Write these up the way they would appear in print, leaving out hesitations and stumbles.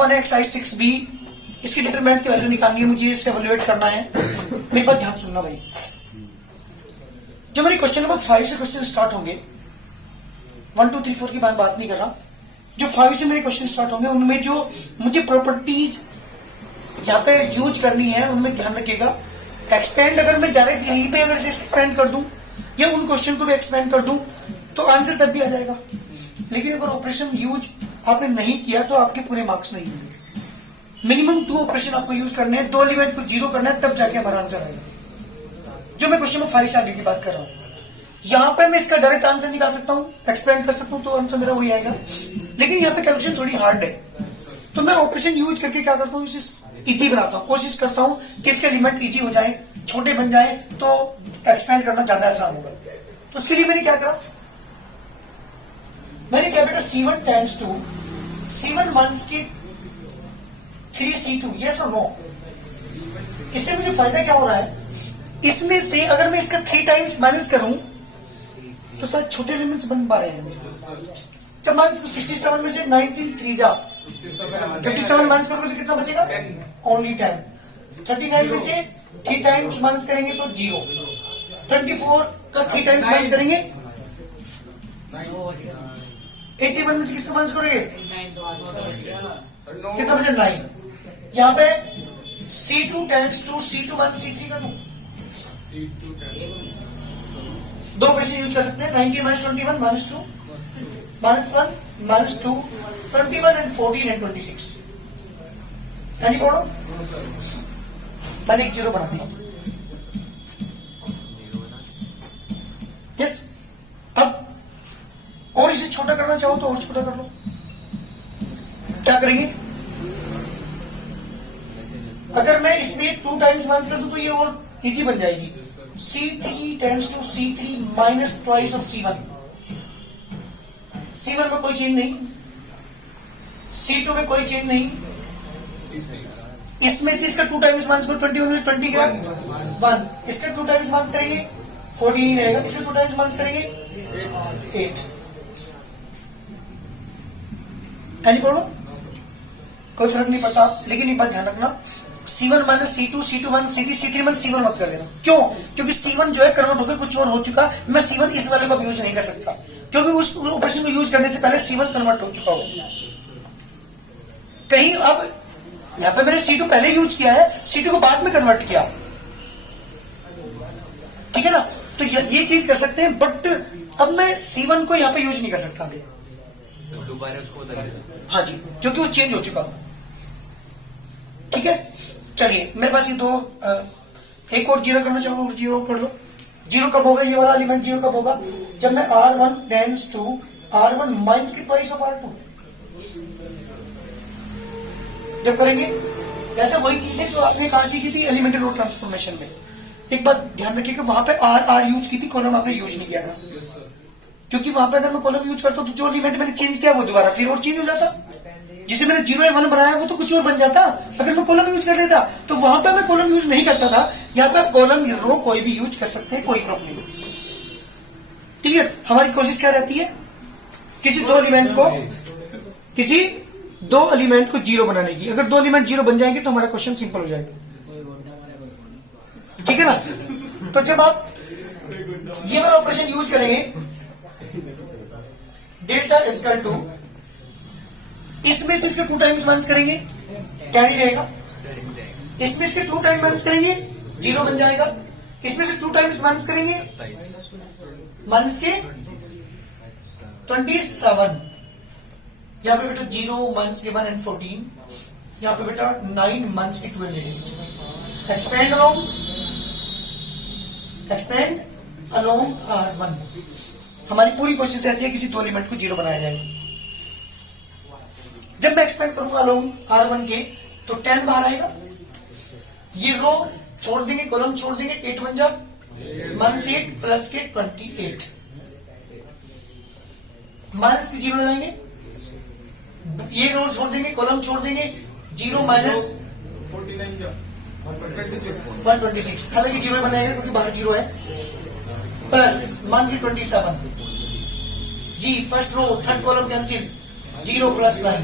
1 है exercise 6B, इसकी determinant की वैल्यू निकालनी है मुझे, इससे एवेल्युएट करना है। मेरी बात ध्यान सुनना भाई, जो मेरे क्वेश्चन नंबर 5 से क्वेश्चन स्टार्ट होंगे, 1 2 3 4 की बात नहीं कर रहा, जो 5 से मेरे क्वेश्चन स्टार्ट होंगे उनमें जो मुझे प्रॉपर्टीज यहाँ पे यूज करनी है उनमें ध्यान रखिएगा। एक्सपेंड अगर मैं डायरेक्ट यहीं पे अगर इसे एक्सपेंड कर दूं या उन क्वेश्चन को भी एक्सपेंड कर दूं तो आंसर तब भी आ जाएगा, लेकिन अगर ऑपरेशन यूज आपने नहीं किया तो आपके पूरे मार्क्स नहीं होंगे। मिनिमम 2 ऑपरेशन आपको यूज करने हैं, 2 एलिमेंट को 0 करना है, तब जाके हमारा आंसर आएगा। जो मैं क्वेश्चन नंबर 5 से आगे की बात कर रहा हूं, यहां पर मैं इसका डायरेक्ट आंसर निकाल सकता हूं, एक्सपेंड कर सकता हूं तो आंसर मेरा वही आएगा, लेकिन यहाँ पे कैलकुलेशन थोड़ी हार्ड है, तो मैं ऑपरेशन यूज करके क्या करता हूँ, इसे इजी बनाता हूँ, कोशिश करता हूँ कि इसके एलिमेंट इजी हो जाए, छोटे बन जाए तो एक्सपेंड करना ज्यादा आसान होगा। तो उसके लिए मैंने क्या करा, मैंने क्या बेटा C1 टेंड्स टू C1 1 की 3C2, यस और नो। इससे मुझे फायदा क्या हो रहा है, इसमें से अगर मैं इसका 3 टाइम्स माइनस करूं तो शायद छोटे एलिमेंट्स बन पा रहे हैं। जब मान 67 में से 19 3 जा 57 माइनस करोगे तो कितना बचेगा, ओनली 10। 39 में से 3 टाइम्स माइनस करेंगे तो 0। 24 का 3 टाइम्स माइनस करेंगे, 81 में से किसको माइनस करोगे, कितना बचे 9। यहाँ पे C2 tends to C2 1 C3 का 2, 2 ऑपरेशन यूज कर सकते हैं, 19 minus 21 minus 2 minus 1 minus 2 21 and 14 and 26। Any problem, मैंने एक 0 बना दिया। यस, अब और इसे छोटा करना चाहो तो और छोटा कर लो। क्या करेंगे, अगर मैं इसमें 2 टाइम्स माइनस कर दूं तो ये और इजी बन जाएगी। C3 tends to C3 minus twice of C1। C1 में कोई चेंज नहीं, C2 में कोई चेंज नहीं, इसमें से इसका 2 टाइम्स माइनस करो, 21 में 20 क्या 1, इसका 2 टाइम्स माइनस करेंगे 14 ही रहेगा, इसका 2 टाइम्स माइनस करेंगे 8। एनी प्रॉब्लम, कोई फर्क नहीं पड़ता, लेकिन एक बात ध्यान रखना, C1 minus C2 C2 1 C3 C3 1 C1 मत कर लेना। क्यों, क्योंकि C1 जो है कन्वर्ट होकर कुछ और हो चुका, मैं C1 इस वाले को यूज नहीं कर सकता, क्योंकि उस ऑपरेशन को यूज करने से पहले C1 कन्वर्ट हो चुका हो कहीं। अब यहाँ पे मैंने C2 पहले यूज किया है, C2 को बाद में कन्वर्ट किया, ठीक है ना, तो ये चीज कर सकते हैं, बट अब मैं C1 को यहाँ पे यूज नहीं कर सकता आगे, दोबारा उसको हाँ जी, क्योंकि वो चेंज हो चुका। ठीक है, चलिए मेरे पास ये 2 एक और 0 करना चाहूंगा, 0 कर लो। 0 कब होगा, ये वाला एलिमेंट 0 कब होगा, जब मैं R1 tends to R1 minus की ट्वाइस ऑफ R2 जब करेंगे। ऐसा वही चीज है जो आपने कहा सीखी थी एलिमेंटरी रो ट्रांसफॉर्मेशन में। एक बात ध्यान रखिएगा, वहां पे R यूज की थी, कॉलम आपने यूज नहीं किया था, क्योंकि वहां पे अगर मैं कॉलम यूज करता तो जो एलिमेंट मैंने चेंज किया वो दोबारा फिर और चेंज हो जाता, जिसे मैंने 0 या 1 बनाया वो तो कुछ और बन जाता अगर मैं कॉलम यूज कर लेता। तो वहां पे मैं कॉलम यूज नहीं करता था, यहाँ पे आप कॉलम रो कोई भी यूज कर सकते हैं, कोई प्रॉब्लम नहीं। क्लियर, हमारी कोशिश क्या रहती है, किसी 2 एलिमेंट को 0 बनाने की। अगर 2 एलिमेंट 0 बन जाएंगे तो हमारा क्वेश्चन सिंपल हो जाएगा, ठीक है ना। तो जब आप ये वाला ऑपरेशन यूज करेंगे, डेल्टा इक्वल टू, इसमें से इसके 2 टाइम्स माइनस करेंगे, क्या ही रहेगा, इसमें इसके 2 टाइम्स माइनस करेंगे 0 बन जाएगा, इसमें से 2 टाइम्स माइनस करेंगे माइनस के 27, यहाँ पे बेटा 0 माइनस के 1 एंड 14, यहाँ पे बेटा 9 माइनस के 12। Expand along R1। हमारी पूरी कोशिश रहती है किसी 2 एलिमेंट को 0 बनाया जाए। जब मैं एक्सपेंड करूंगा अलोंग R1 के तो 10 बाहर आएगा, ये रो छोड़ देंगे, कॉलम छोड़ देंगे, 8 बन जा माइनस 8 प्लस के 28, माइनस के 0 लगाएंगे, ये रो छोड़ देंगे, कॉलम छोड़ देंगे, 0 माइनस 126, हालांकि 0 बनाएगा क्योंकि बाहर 0 है, प्लस माइनस 27 जी, first row third column cancel, 0 plus 9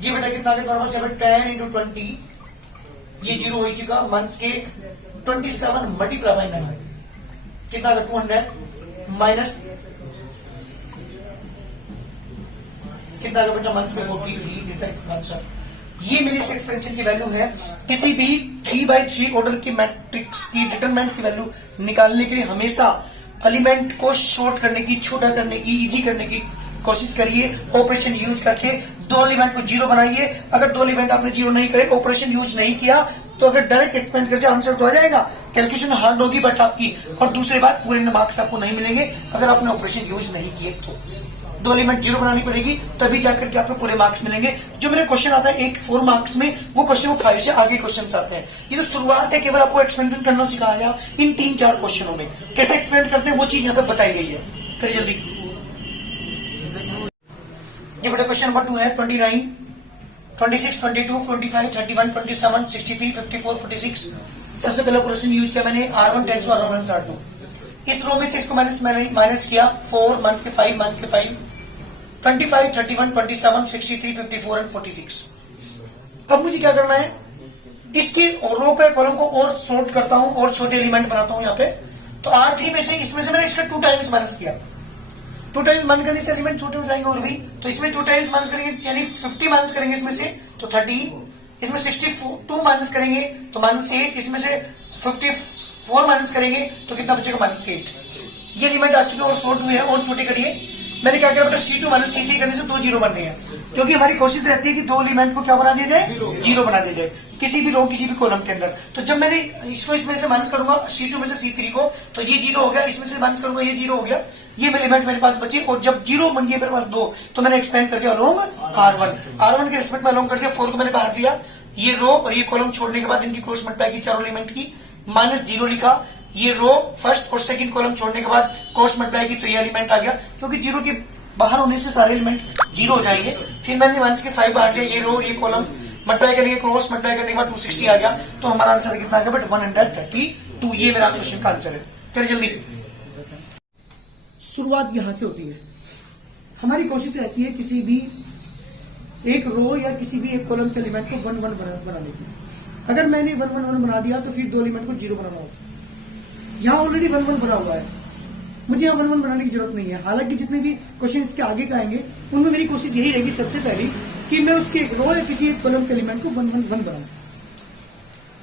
जी बेटा कितना आ गया तुम्हारे पास यहाँ पे 10 इंटू 20, ये 0 हो ही चुका। मंथ्स के 27 मल्टीप्लाई बाय 9 कितना आ गया 200 माइनस कितना आ गया बेटा मंथ्स के 43 इज द आंसर। ये मेरी इस एक्सपेंशन की वैल्यू है। किसी भी 3/3 ऑर्डर की मैट्रिक्स की डिटरमिनेंट की वैल्यू निकालने के लिए हमेशा एलिमेंट को शॉर्ट करने की, छोटा करने की, इजी करने की कोशिश करिए। ऑपरेशन यूज करके दो एलिमेंट को जीरो बनाइए। अगर दो एलिमेंट आपने जीरो नहीं करे, ऑपरेशन यूज नहीं किया, तो अगर डायरेक्ट एक्सपेंड करके आंसर तो आ जाएगा, कैलकुलेशन हार्ड होगी बट आपकी। और दूसरी बात, पूरे मार्क्स आपको नहीं मिलेंगे अगर आपने ऑपरेशन यूज नहीं किए तो। दो एलिमेंट जीरो बनानी पड़ेगी, तभी जाकर के आपको पूरे मार्क्स मिलेंगे। जो मेरा क्वेश्चन आता है 4 मार्क्स में, वो क्वेश्चन 5 से आगे क्वेश्चन आते हैं। ये तो शुरुआत है, केवल आपको एक्सपेंशन करना सिखाया इन 3-4 क्वेश्चनों में। कैसे एक्सपेंड करते हैं वो चीज यहाँ पे बताई गई है। करिए जल्दी। ये बेटा क्वेश्चन नंबर 2 है 29, 26, 22, 25, 31, 27, 63, 54, 46। सबसे पहला क्वेश्चन यूज किया मैंने R1 tense to R1 R2। इस रो में से इसको माइनस किया 4 मंथ्स के 5 मंथ्स के 5, 25, 31, 27, 63, 54 एंड 46। अब मुझे क्या करना है, इसके रो के कॉलम को और सॉर्ट करता हूं और छोटे एलिमेंट बनाता हूं यहाँ पे। तो R3 में से इसमें से मैंने इसका 2 टाइम्स माइनस किया। 2 टाइम्स माइनस करने से एलिमेंट छोटे हो जाएंगे और भी। तो इसमें 2 टाइम्स माइनस करेंगे यानी 50 माइनस करेंगे इसमें से तो 30, इसमें 62 माइनस करेंगे तो -8, इसमें से 54 माइनस करेंगे तो कितना बचेगा -8। ये एलिमेंट आ चुके और शॉर्ट हुए हैं और छोटे करिए। मैंने क्या किया बेटा C2 माइनस C3 करने से 2 जीरो बन रहे हैं, क्योंकि हमारी कोशिश रहती है कि दो एलिमेंट को क्या बना दिया जाए, जीरो बना दिया जाए किसी भी रो किसी भी कॉलम के अंदर। तो जब मैंने इसको इसमें से माइनस करूंगा C2 में से C3 को, तो ये जीरो हो गया, इसमें से माइनस करूंगा ये जीरो हो गया, ये एलिमेंट मेरे पास बचे। और जब जीरो बन गया मेरे पास 2, तो मैंने एक्सपेंड करके अलोंग R1 के रिस्पेक्ट में अलोंग कर दिया। 4 को मैंने बाहर दिया, ये रो और ये कॉलम छोड़ने के बाद इनकी क्रॉस मल्टीप्लाई की चारों एलिमेंट की, -0 लिखा। ये रो फर्स्ट और सेकंड कॉलम छोड़ने के बाद क्रॉस मल्टीप्लाई की, तो ये एलिमेंट आ गया, क्योंकि जीरो के बाहर होने से सारे एलिमेंट जीरो हो जाएंगे। फिर मैंने माइनस के 5 बाहर लिया, ये रो ये कॉलम मल्टीप्लाई करेंगे, क्रॉस मल्टीप्लाई करने के बाद 260 आ गया। तो हमारा आंसर कितना आ गया बट 132। ये मेरा क्वेश्चन का आंसर है। करिए जल्दी। शुरुआत यहां से होती है। हमारी कोशिश रहती है किसी भी एक रो या किसी भी एक कॉलम के एलिमेंट को 1-1 बनाने की। अगर मैंने 1-1 बना दिया तो फिर दो एलिमेंट को जीरो बनाना होगा। यहां ऑलरेडी 1-1 बना हुआ है, मुझे यहाँ 1-1 बनाने की जरूरत नहीं है। हालांकि जितने भी क्वेश्चन इसके आगे का आएंगे उनमें मेरी कोशिश यही रहेगी सबसे पहले कि मैं उसके एक रो या किसी एक कॉलम के एलिमेंट को 1-1 बनाऊं।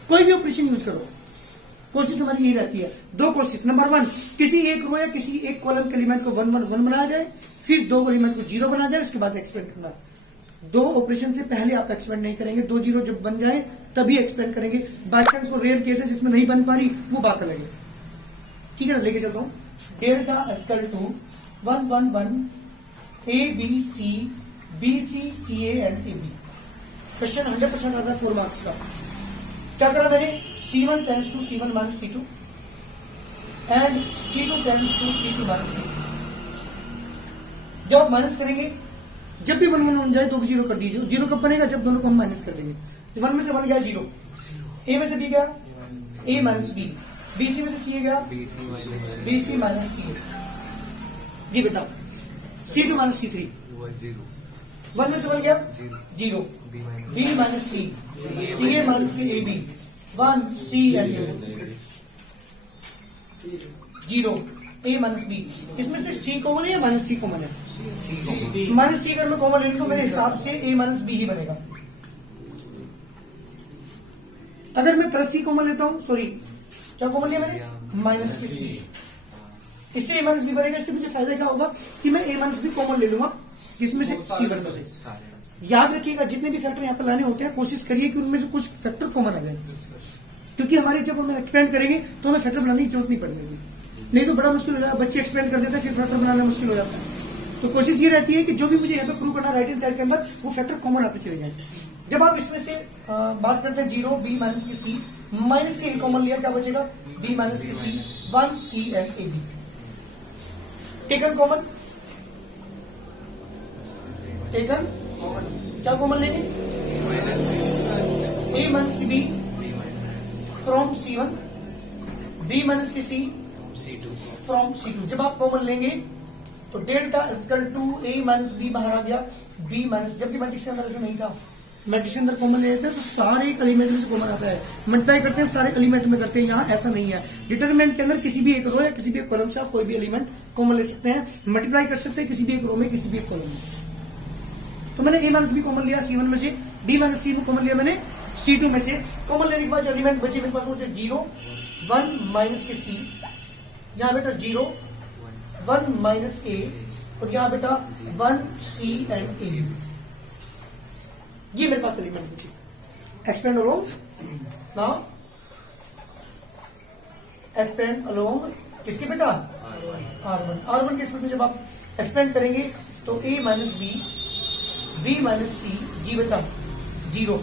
कोई भी ऑपरेशन यूज करो, कोशिश हमारी यही रहती है। दो कोशिश, नंबर 1 किसी एक रो या किसी एक कॉलम के एलिमेंट को 1-1 बनाया जाए, फिर दो एलिमेंट को जीरो बनाया जाए, उसके बाद एक्सपेंड करना। दो ऑपरेशन से पहले आप एक्सपेंड नहीं करेंगे, 2 जीरो जब बन जाए तभी एक्सपेंड करेंगे। बाई चांस को रेयर केस है जिसमें नहीं बन पा रही, वो बात अलग है। ठीक है ना, लेके चलता हूं। Delta equal to 1-1-1 ABC BC CA and AB। Question 100% आता है 4 मार्क्स का। क्या करा मैंने, C1 tends to C1 minus C2 and C2 tends to C2 minus C2। जब आप माइनस करेंगे, जब भी 1-1 बन जाए 2 को जीरो कर दीजिए। जीरो कब बनेगा, जब दोनों को हम माइनस कर देंगे। 1 में से 1 गया 0, A में से B गया A माइनस B, BC में से C गया BC माइनस C। जी बेटा C2 माइनस C3, 1 में से 1 गया 0, B minus C, CA minus AB, 1 C and 0, A minus B। इसमें से C कॉमन है या माइनस C कॉमन है? माइनस C अगर मैं कॉमन ले लूं तो मेरे हिसाब से A माइनस B ही बनेगा। अगर मैं प्लस C कॉमन लेता हूं, सॉरी क्या कॉमन लिया मैंने, माइनस के C, इससे A माइनस B बनेगा। इससे मुझे फायदा क्या होगा कि मैं A माइनस B कॉमन ले लूंगा, जिसमें से C बन से। याद रखिएगा जितने भी फैक्टर यहाँ पर लाने होते हैं, कोशिश करिए कि उनमें से कुछ फैक्टर कॉमन आ जाए, क्योंकि हमारे जब हम एक्सपेंड करेंगे तो हमें फैक्टर बनाने की जरूरत नहीं पड़ेगी। नहीं तो बड़ा मुश्किल हो जाएगा, बच्चे एक्सपेंड कर देते हैं फिर फैक्टर बनाना मुश्किल हो जाता है। तो कोशिश ये रहती है कि जो भी मुझे यहाँ पे प्रूव करना राइट हैंड साइड के अंदर, वो फैक्टर कॉमन आते चले जाए। जब आप इसमें से बात करते हैं 0 B माइनस के C, माइनस के A कॉमन लिया, क्या बचेगा B माइनस के C, 1 C and AB। Taken common, taken क्या कॉमन लेंगे, A माइनस के B from C1, B minus के C फ्रॉम C2। जब आप कॉमन लेंगे तो तो delta equal to A minus B बाहर आ गया, बी माइनस, जबकि मैट्रिक्स के अंदर ऐसा नहीं था। मैट्रिक्स के अंदर कॉमन ले लेते हैं तो सारे एलिमेंट में से कॉमन आता है, मल्टीप्लाई करते हैं सारे एलिमेंट में करते हैं, यहाँ ऐसा नहीं है। डिटरमिनेंट के अंदर किसी भी एक रो या किसी भी एक कॉलम से आप कोई भी एलिमेंट कॉमन ले सकते हैं, मल्टीप्लाई कर सकते हैं किसी भी एक रो में किसी भी एक कॉलम में। तो मैंने ए माइनस बी कॉमन लिया C1 में से, बी माइनस सी में कॉमन लिया मैंने C2 में से। कॉमन लेने के बाद जो एलिमेंट बचे मेरे पास वो 0 1 माइनस के C, यहाँ बेटा 0 1 माइनस A, और यहाँ बेटा 1 C एंड A। ये मेरे पास एलिमेंट बचे। Expand along now, expand along किसके बेटा R1 के स्पीड में जब आप एक्सपेंड करेंगे तो A minus B, B minus C, जी बेटा 0।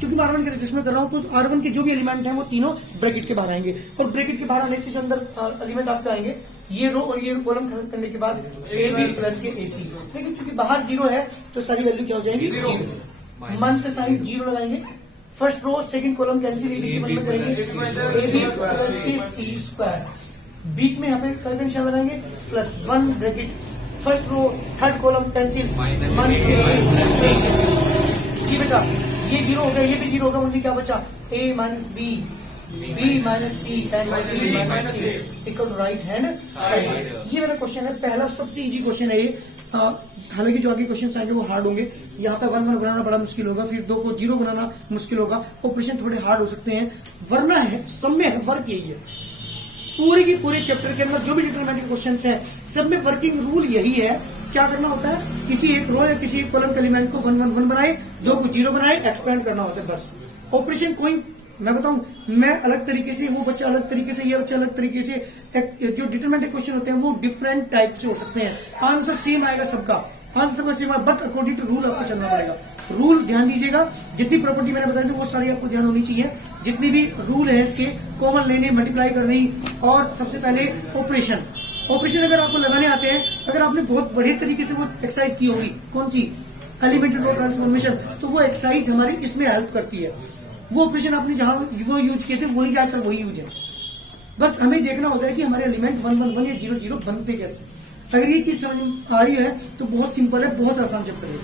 क्योंकि मैं R1 के रजिस्टर में कर रहा हूं तो R1 के जो भी एलिमेंट हैं वो तीनों ब्रैकेट के बाहर आएंगे, और ब्रैकेट के बाहर आने से जो अंदर एलिमेंट आपके आएंगे ये रो और ये कॉलम खत्म करने के बाद ए बी प्लस के AC। लेकिन चूंकि बाहर 0 है तो सारी वैल्यू क्या हो जाएगी 0। मन से साइड 0 लगाएंगे, first row second column cancel A B करेंगे, ए बी प्लस के C स्क्वायर, बीच में यहाँ पे क्या निशान लगाएंगे plus 1 bracket, first row third column cancel minus के जी बेटा ये 0 हो गया, ये भी 0 होगा, ओनली क्या बचा A minus B, B minus C and C minus A equal right hand side. ये मेरा क्वेश्चन है, पहला सबसे इजी क्वेश्चन है ये। हालांकि जो आगे क्वेश्चन आएंगे वो हार्ड होंगे, यहाँ पे 1 1 बनाना बड़ा मुश्किल होगा, फिर 2 को 0 बनाना मुश्किल होगा, ऑपरेशन थोड़े हार्ड हो सकते हैं, वरना है सब में है वर्क यही है। पूरे के पूरे चैप्टर के अंदर जो भी डिटरमिनेंट क्वेश्चन है सब में वर्किंग रूल यही है, क्या करना होता है किसी एक रो या किसी एक कॉलम के एलिमेंट को 1 1 1 बनाए, 2 को 0 बनाए, एक्सपेंड करना होता है बस। ऑपरेशन कोई मैं बताऊं, मैं अलग तरीके से, वो बच्चा अलग तरीके से, ये बच्चा अलग तरीके से, जो डिटरमिनेंट क्वेश्चन होते हैं वो डिफरेंट टाइप से हो सकते हैं, आंसर सेम आएगा सबका, आंसर को same, but according to rule आपको चलना पड़ेगा। रूल ध्यान दीजिएगा, जितनी प्रॉपर्टी मैंने बताई थी वो सारी आपको ध्यान होनी चाहिए, जितनी भी रूल है इसके, कॉमन लेने, मल्टीप्लाई करनी, और सबसे पहले ऑपरेशन अगर आपको लगाने आते हैं, अगर आपने बहुत बढ़िया तरीके से वो एक्सरसाइज की होगी, कौन सी एलिमेंट्री रो ट्रांसफॉर्मेशन, तो वो एक्सरसाइज हमारी इसमें हेल्प करती है। वो ऑपरेशन आपने जहां वो यूज किए थे वही जाकर वही यूज है, बस हमें देखना होता है कि हमारे एलिमेंट 1 1 1 या 0 0 बनते कैसे। अगर ये चीज समझ आ रही है तो बहुत सिंपल है, बहुत आसान चैप्टर है।